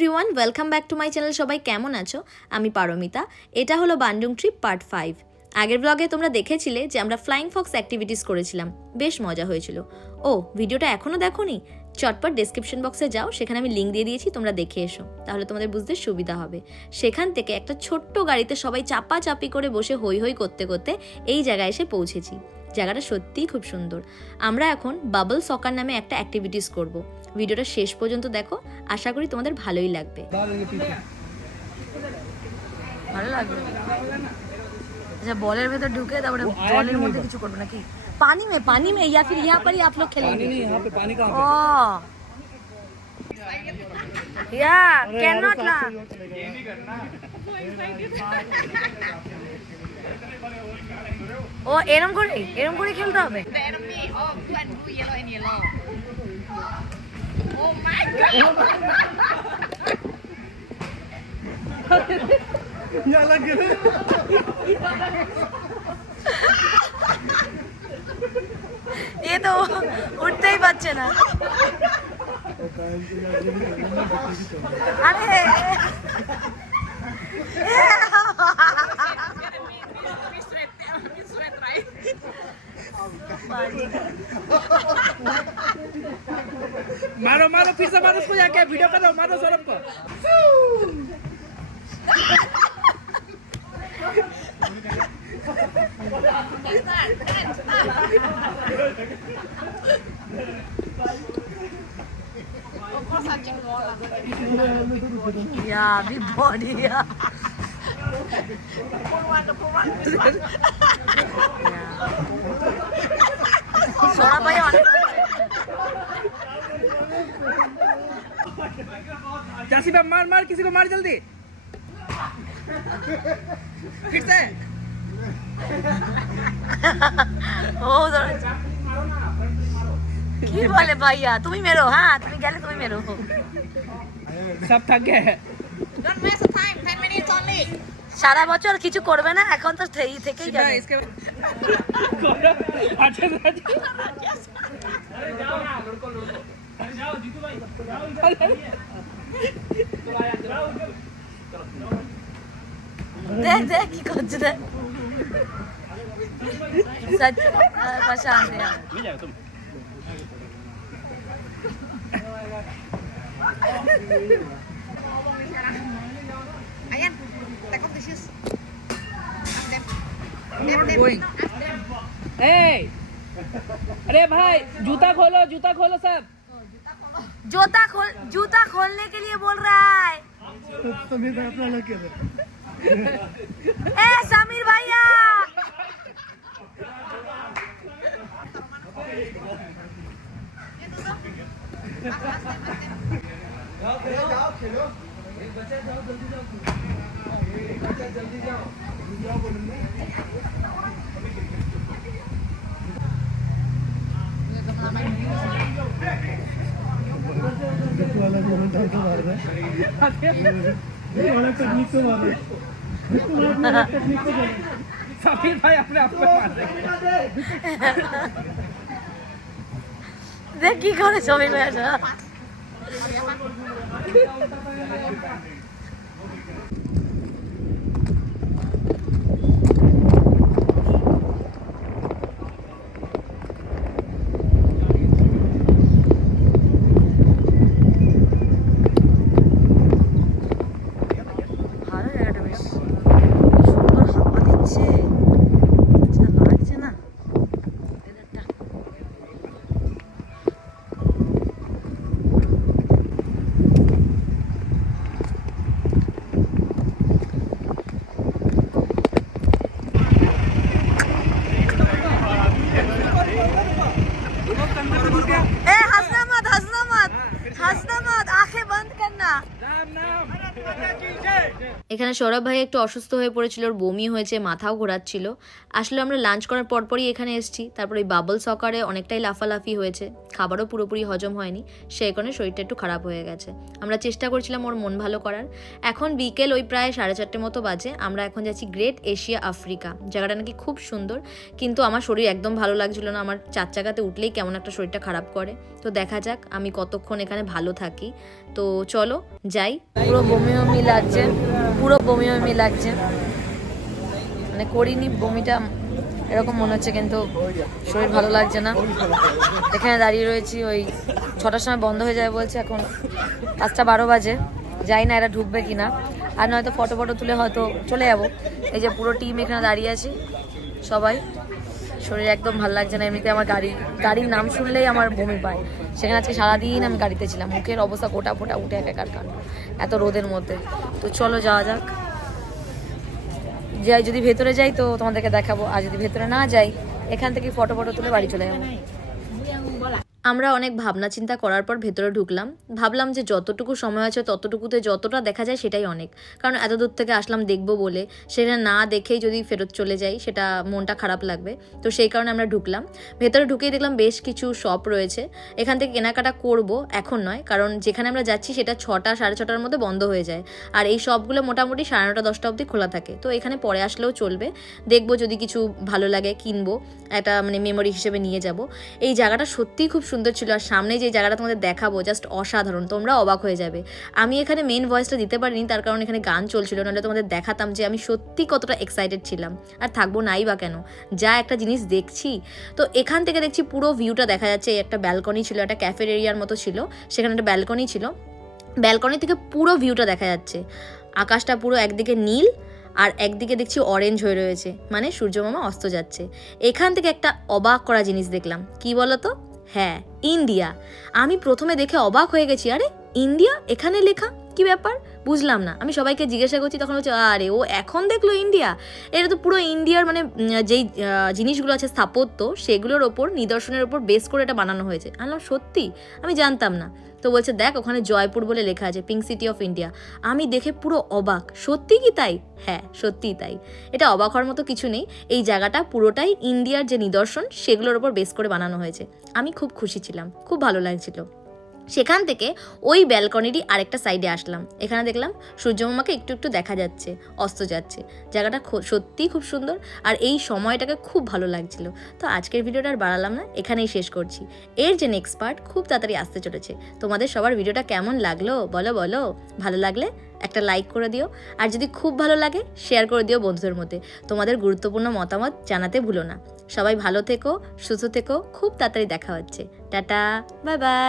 Everyone, welcome back to my channel. সবাই কেমন আছো? আমি পারমিতা। এটা হলো বান্ডুং ট্রিপ পার্ট 5। আগের ব্লগে তোমরা দেখেছিলে যে আমরা ফ্লাইং ফক্স অ্যাক্টিভিটিস করেছিলাম, বেশ মজা হয়েছিল। ও ভিডিওটা এখনও দেখোনি? চটপট ডেসক্রিপশন বক্সে যাও, সেখানে আমি লিঙ্ক দিয়ে দিয়েছি, তোমরা দেখে এসো, তাহলে তোমাদের বুঝতে সুবিধা হবে। সেখান থেকে একটা ছোট্ট গাড়িতে সবাই চাপাচাপি করে বসে হই হই করতে করতে এই জায়গায় এসে পৌঁছেছি। জায়গাটা সত্যিই খুব সুন্দর। আমরা এখন বাবল সকার নামে একটা অ্যাক্টিভিটিস করব। ভিডিওটা শেষ পর্যন্ত দেখো, আশা করি তোমাদের ভালোই লাগবে। ভালো লাগবে। अच्छा बॉलर में तो ढुके तापर बॉलर মধ্যে কিছু করবে নাকি? पानी में या फिर यहाँ पर ही आप लोग खेलेंगे? पानी नहीं, यहाँ पे पानी कहाँ पे? ओह या कैन नॉट ना ये नहीं करना। ও এরকম করে খেলতে হবে। enemy of one blue yellow and yellow. Oh my god. यहाँ लग गए। ये तो उठते ही बच्चे ना। अरे मारो मारो फिर से मारो उसको, जाके वीडियो कर दो, मारो सौरभ को। या भी बढ़िया। सोना भाई जासी पे मार मार, किसी को मार जल्दी। फिर से ও কি বলে ভাইয়া, তুমি মেরো। হ্যাঁ তুমি গেলে তুমি মেরো। सब थक गए हैं। Don't waste the time. 10 minutes only. সারা বছর কিছু করবে না, এখন তো থেকেই যাবে। इसके अच्छा अरे जाओ ना, लड़को अरे जाओ जीतू भाई, जाओ। দেখ কি করছে দেখ। सच परेशान है यार। ले जाओ तुम। Ayan, take off the shoes. Ask them. Going. Hey, अरे भाई जूता खोलो सब। जूता खोलने के लिए बोल रहा है। ए समीर भैया जाओ खेलो। बच्चा जाओ जल्दी जाओ। समीर भाई अपने आप को मार रहे। देख की करे समीर भैया। हंसना मत, आंखें बंद करना। नाम এখানে সৌরভ ভাই একটু অসুস্থ হয়ে পড়েছিল, ওর বমি হয়েছে, মাথাও ঘোরাচ্ছিল। আসলে আমরা লাঞ্চ করার পরপরই এখানে এসেছি, তারপর ওই বাবল সকারে অনেকটাই লাফালাফি হয়েছে, খাবারও পুরোপুরি হজম হয়নি, সেই কারণে শরীরটা একটু খারাপ হয়ে গেছে। আমরা চেষ্টা করছিলাম ওর মন ভালো করার। এখন বিকেল ওই প্রায় 4:30 মতো বাজে, আমরা এখন যাচ্ছি গ্রেট এশিয়া আফ্রিকা। জায়গাটা নাকি খুব সুন্দর, কিন্তু আমার শরীর একদম ভালো লাগছিল না, আমার 4 চাকাতে উঠলেই কেমন একটা শরীরটা খারাপ করে। তো দেখা যাক আমি কতক্ষণ এখানে ভালো থাকি। তো চলো যাই। পুরো বমি বমি লাগছে, পুরো বমি বমি লাগছে, মানে করিনি বমিটা এরকম মনে হচ্ছে, কিন্তু শরীর ভালো লাগছে না। এখানে দাঁড়িয়ে রয়েছি, ওই 6টার সময় বন্ধ হয়ে যায় বলছে, এখন 5:12 বাজে, যাই না এরা ঢুকবে কিনা, আর নয়তো ফটো তুলে হয়তো চলে যাবো। এই যে পুরো টিম এখানে দাঁড়িয়ে আছি সবাই, শরীর একদম ভালো লাগছে না। এমনিতে আমার গাড়ির নাম শুনলেই আমার বমি পায়। সেখানে আজকে সারাদিন আমি গাড়িতে ছিলাম, মুখের অবস্থা গোটা ফোটা উঠে একাকার কাণ্ড এত রোদের মধ্যে। তো চলো যাওয়া যাক, যাই যদি ভেতরে যাই তো তোমাদেরকে দেখাবো, আর যদি ভেতরে না যাই এখান থেকে ফটো তুলে বাড়ি চলে যাবো। আমরা অনেক ভাবনা চিন্তা করার পর ভেতরে ঢুকলাম। ভাবলাম যে যতটুকু সময় আছে ততটুকুতে যতটা দেখা যায় সেটাই অনেক, কারণ এত দূর থেকে আসলাম দেখবো বলে, সেটা না দেখেই যদি ফেরত চলে যাই সেটা মনটা খারাপ লাগবে। তো সেই কারণে আমরা ঢুকলাম। ভেতরে ঢুকেই দেখলাম বেশ কিছু শপ রয়েছে, এখান থেকে কেনাকাটা করব, এখন নয়, কারণ যেখানে আমরা যাচ্ছি সেটা 6টা 6:30 মধ্যে বন্ধ হয়ে যায়, আর এই শপগুলো মোটামুটি 9:30 10টা অবধি খোলা থাকে। তো এখানে পরে আসলেও চলবে, দেখবো যদি কিছু ভালো লাগে কিনবো, একটা মানে মেমোরি হিসেবে নিয়ে যাব। এই জায়গাটা সত্যিই খুব সুন্দর ছিল, আর সামনে যে জায়গাটা তোমাদের দেখাবো জাস্ট অসাধারণ, তোমরা অবাক হয়ে যাবে। আমি এখানে মেইন ভয়েসটা দিতে পারিনি, তার কারণ এখানে গান চলছিল, নাহলে তোমাদের দেখাতাম যে আমি সত্যি কতটা এক্সাইটেড ছিলাম। আর থাকবো নাই বা কেন, যা একটা জিনিস দেখছি। তো এখান থেকে দেখছি পুরো ভিউটা দেখা যাচ্ছে। একটা ব্যালকনি ছিল, একটা ক্যাফে এরিয়ার মতো ছিল, সেখানে একটা ব্যালকনি ছিল, ব্যালকনি থেকে পুরো ভিউটা দেখা যাচ্ছে। আকাশটা পুরো একদিকে নীল আর একদিকে দেখছি অরেঞ্জ হয়ে রয়েছে, মানে সূর্যমামা অস্ত যাচ্ছে। এখান থেকে একটা অবাক করা জিনিস দেখলাম, কি বলো তো? হ্যাঁ, ইন্ডিয়া। আমি প্রথমে দেখে অবাক হয়ে গেছি, আরে ইন্ডিয়া এখানে লেখা, কি ব্যাপার বুঝলাম না। আমি সবাইকে জিজ্ঞাসা করছি, তখন হচ্ছে আরে ও এখন দেখলো ইন্ডিয়া। এটা তো পুরো ইন্ডিয়ার মানে যেই জিনিসগুলো আছে স্থাপত্য, সেগুলোর ওপর নিদর্শনের ওপর বেস করে এটা বানানো হয়েছে। আমি সত্যি, আমি জানতাম না। তো বলছে দেখ ওখানে জয়পুর বলে লেখা আছে, পিঙ্ক সিটি অফ ইন্ডিয়া। আমি দেখে পুরো অবাক, সত্যি কি তাই? হ্যাঁ সত্যিই তাই, এটা অবাক হওয়ার মতো কিছু নেই। এই জায়গাটা পুরোটাই ইন্ডিয়ার যে নিদর্শন সেগুলোর ওপর বেস করে বানানো হয়েছে। আমি খুব খুশি ছিলাম, খুব ভালো লাগছিল। সেখান থেকে ওই ব্যালকনিরই আরেকটা সাইডে আসলাম, এখানে দেখলাম সূর্যমামাকে একটু একটু দেখা যাচ্ছে, অস্ত যাচ্ছে। জায়গাটা সত্যিই খুব সুন্দর, আর এই সময়টাকে খুব ভালো লাগছিল। তো আজকের ভিডিওটা আর বাড়ালাম না, এখানেই শেষ করছি। এর যে নেক্সট পার্ট খুব তাড়াতাড়ি আসতে চলেছে। তোমাদের সবার ভিডিওটা কেমন লাগলো বলো বলো, ভালো লাগলে একটা লাইক করে দিও, আর যদি খুব ভালো লাগে শেয়ার করে দিও বন্ধুদের মধ্যে। তোমাদের গুরুত্বপূর্ণ মতামত জানাতে ভুলো না। সবাই ভালো থেকো, সুস্থ থেকো, খুব তাড়াতাড়ি দেখা হচ্ছে। Tata, bye bye.